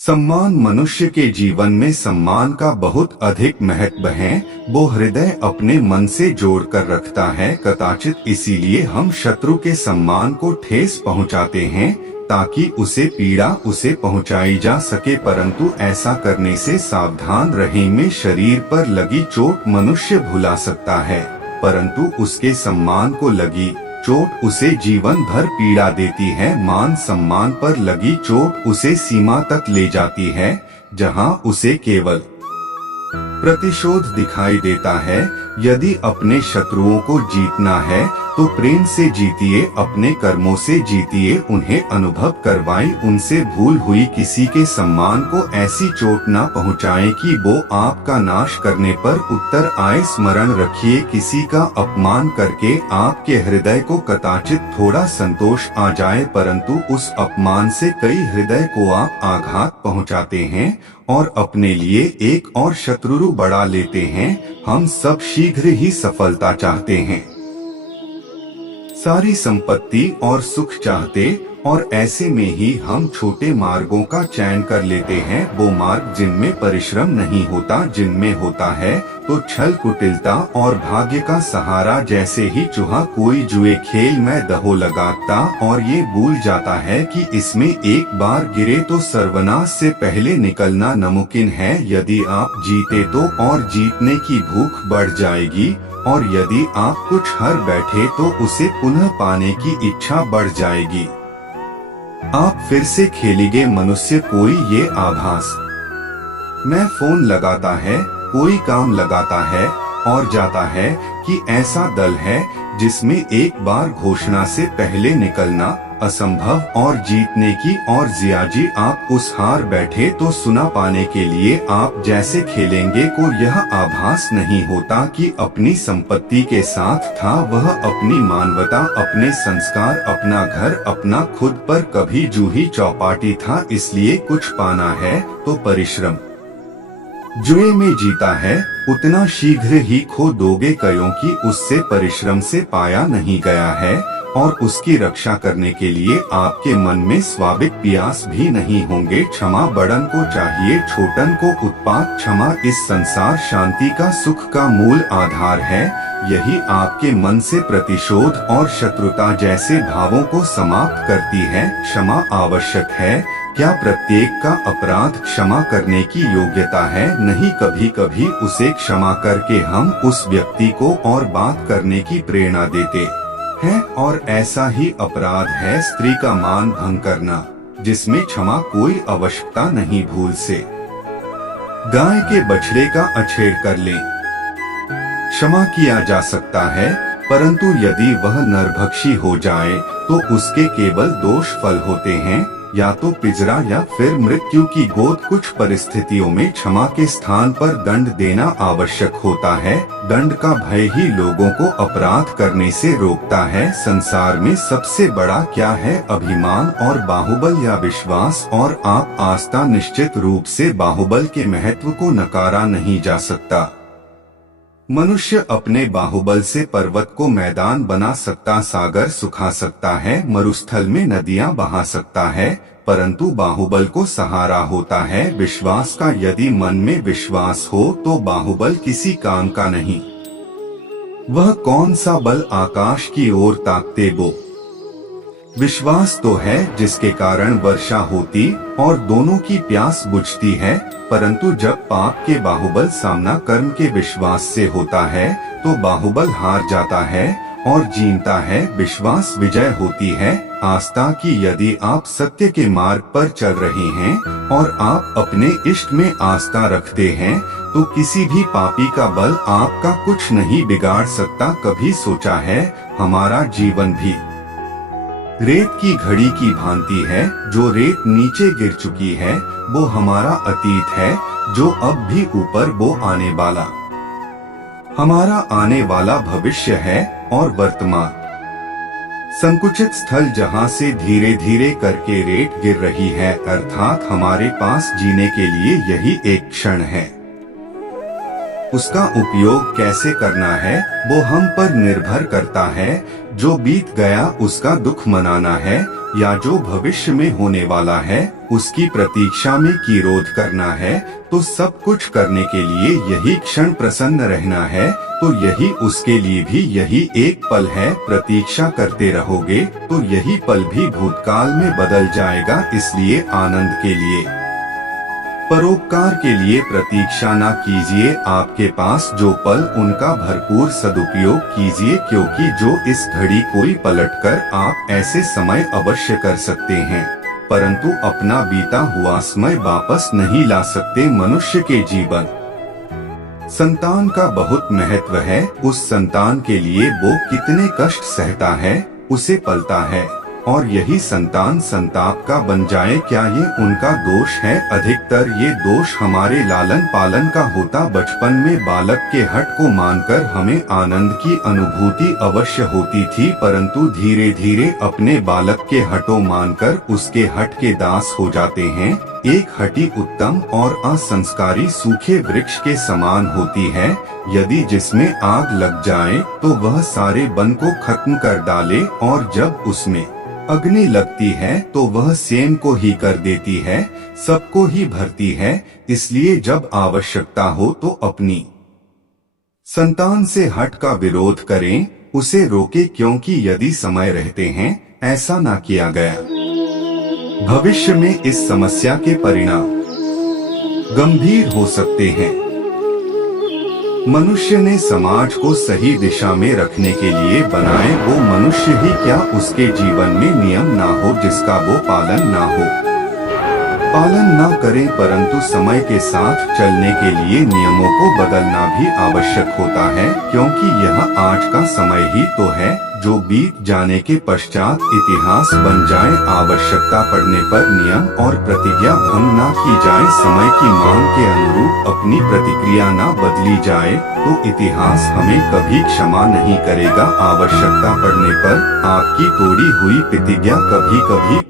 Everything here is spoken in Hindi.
सम्मान मनुष्य के जीवन में सम्मान का बहुत अधिक महत्व है। वो हृदय अपने मन से जोड़कर रखता है। कदाचित इसीलिए हम शत्रु के सम्मान को ठेस पहुंचाते हैं ताकि उसे पहुंचाई जा सके, परंतु ऐसा करने से सावधान रहें। में शरीर पर लगी चोट मनुष्य भुला सकता है, परंतु उसके सम्मान को लगी चोट उसे जीवन भर पीड़ा देती है। मान सम्मान पर लगी चोट उसे सीमा तक ले जाती है, जहां उसे केवल प्रतिशोध दिखाई देता है। यदि अपने शत्रुओं को जीतना है तो प्रेम से जीतिए, अपने कर्मों से जीतिए, उन्हें अनुभव करवाएं। उनसे भूल हुई किसी के सम्मान को ऐसी चोट न पहुंचाएं कि वो आपका नाश करने पर उत्तर आए। स्मरण रखिए, किसी का अपमान करके आपके हृदय को कदाचित थोड़ा संतोष आ जाए, परंतु उस अपमान से कई हृदय को आप आघात पहुंचाते हैं और अपने लिए एक और शत्रु बढ़ा लेते हैं। हम सब शीघ्र ही सफलता चाहते हैं, सारी संपत्ति और सुख चाहते, और ऐसे में ही हम छोटे मार्गों का चयन कर लेते हैं। वो मार्ग जिनमें परिश्रम नहीं होता, जिनमें होता है तो छल कुटिलता और भाग्य का सहारा। जैसे ही चूहा कोई जुए खेल में दहो लगाता और ये भूल जाता है कि इसमें एक बार गिरे तो सर्वनाश से पहले निकलना नामुमकिन है। यदि आप जीते तो और जीतने की भूख बढ़ जाएगी, और यदि आप कुछ हार बैठे तो उसे पुनः पाने की इच्छा बढ़ जाएगी। आप फिर से खेलेंगे। मनुष्य कोई ये आभास में फोन लगाता है, कोई काम लगाता है और जाता है कि ऐसा दल है जिसमें एक बार घोषणा से पहले निकलना असंभव, और जीतने की और जियाजी आप उस हार बैठे तो सुना पाने के लिए आप जैसे खेलेंगे को यह आभास नहीं होता कि अपनी संपत्ति के साथ था वह अपनी मानवता, अपने संस्कार, अपना घर, अपना खुद पर कभी जूही चौपाटी था। इसलिए कुछ पाना है तो परिश्रम जुए में जीता है उतना शीघ्र ही खो दोगे, क्योंकि उससे परिश्रम से पाया नहीं गया है, और उसकी रक्षा करने के लिए आपके मन में स्वाभाविक प्यास भी नहीं होंगे। क्षमा बड़न को चाहिए, छोटन को उत्पात। क्षमा इस संसार शांति का, सुख का मूल आधार है। यही आपके मन से प्रतिशोध और शत्रुता जैसे भावों को समाप्त करती है। क्षमा आवश्यक है। क्या प्रत्येक का अपराध क्षमा करने की योग्यता है? नहीं, कभी कभी उसे क्षमा करके हम उस व्यक्ति को और बात करने की प्रेरणा देते है, और ऐसा ही अपराध है स्त्री का मान भंग करना, जिसमें क्षमा कोई आवश्यकता नहीं। भूल से गाय के बछड़े का अछेड़ कर ले क्षमा किया जा सकता है, परंतु यदि वह नरभक्षी हो जाए तो उसके केवल दोष फल होते हैं, या तो पिंजरा या फिर मृत्यु की गोद। कुछ परिस्थितियों में क्षमा के स्थान पर दंड देना आवश्यक होता है। दंड का भय ही लोगों को अपराध करने से रोकता है। संसार में सबसे बड़ा क्या है? अभिमान और बाहुबल या विश्वास, और आप आस्था। निश्चित रूप से बाहुबल के महत्व को नकारा नहीं जा सकता। मनुष्य अपने बाहुबल से पर्वत को मैदान बना सकता, सागर सुखा सकता है, मरुस्थल में नदियां बहा सकता है, परंतु बाहुबल को सहारा होता है विश्वास का। यदि मन में विश्वास हो तो बाहुबल किसी काम का नहीं। वह कौन सा बल आकाश की ओर ताकते वो विश्वास तो है जिसके कारण वर्षा होती और दोनों की प्यास बुझती है। परंतु जब पाप के बाहुबल सामना कर्म के विश्वास से होता है तो बाहुबल हार जाता है और जीतता है, विश्वास विजय होती है। आस्था की, यदि आप सत्य के मार्ग पर चल रहे हैं और आप अपने इष्ट में आस्था रखते हैं तो किसी भी पापी का बल आपका कुछ नहीं बिगाड़ सकता। कभी सोचा है हमारा जीवन भी रेत की घड़ी की भांति है? जो रेत नीचे गिर चुकी है वो हमारा अतीत है, जो अब भी ऊपर वो आने वाला हमारा आने वाला भविष्य है, और वर्तमान संकुचित स्थल जहां से धीरे धीरे करके रेत गिर रही है, अर्थात हमारे पास जीने के लिए यही एक क्षण है। उसका उपयोग कैसे करना है वो हम पर निर्भर करता है। जो बीत गया उसका दुख मनाना है, या जो भविष्य में होने वाला है उसकी प्रतीक्षा में कीरोध करना है, तो सब कुछ करने के लिए यही क्षण प्रसन्न रहना है, तो यही उसके लिए भी यही एक पल है। प्रतीक्षा करते रहोगे तो यही पल भी भूतकाल में बदल जाएगा। इसलिए आनंद के लिए, परोपकार के लिए प्रतीक्षा ना कीजिए। आपके पास जो पल उनका भरपूर सदुपयोग कीजिए, क्योंकि जो इस घड़ी कोई पलटकर आप ऐसे समय अवश्य कर सकते हैं, परंतु अपना बीता हुआ समय वापस नहीं ला सकते। मनुष्य के जीवन संतान का बहुत महत्व है। उस संतान के लिए वो कितने कष्ट सहता है, उसे पलता है, और यही संतान संताप का बन जाए, क्या ये उनका दोष है? अधिकतर ये दोष हमारे लालन पालन का होता। बचपन में बालक के हठ को मानकर हमें आनंद की अनुभूति अवश्य होती थी, परंतु धीरे धीरे अपने बालक के हठों मानकर उसके हठ के दास हो जाते हैं। एक हठी उत्तम और असंस्कारी सूखे वृक्ष के समान होती है। यदि जिसमें आग लग जाए तो वह सारे वन को खत्म कर डाले, और जब उसमें अग्नि लगती है तो वह स्वयं को ही कर देती है, सबको ही भरती है। इसलिए जब आवश्यकता हो तो अपनी संतान से हठ का विरोध करें, उसे रोके, क्योंकि यदि समय रहते हैं ऐसा ना किया गया, भविष्य में इस समस्या के परिणाम गंभीर हो सकते हैं। मनुष्य ने समाज को सही दिशा में रखने के लिए बनाए वो मनुष्य ही क्या उसके जीवन में नियम ना हो जिसका वो पालन ना करें, परंतु समय के साथ चलने के लिए नियमों को बदलना भी आवश्यक होता है, क्योंकि यह आज का समय ही तो है जो बीत जाने के पश्चात इतिहास बन जाए। आवश्यकता पड़ने पर नियम और प्रतिज्ञा भंग न की जाए, समय की मांग के अनुरूप अपनी प्रतिक्रिया न बदली जाए तो इतिहास हमें कभी क्षमा नहीं करेगा। आवश्यकता पड़ने पर आपकी तोड़ी हुई प्रतिज्ञा कभी कभी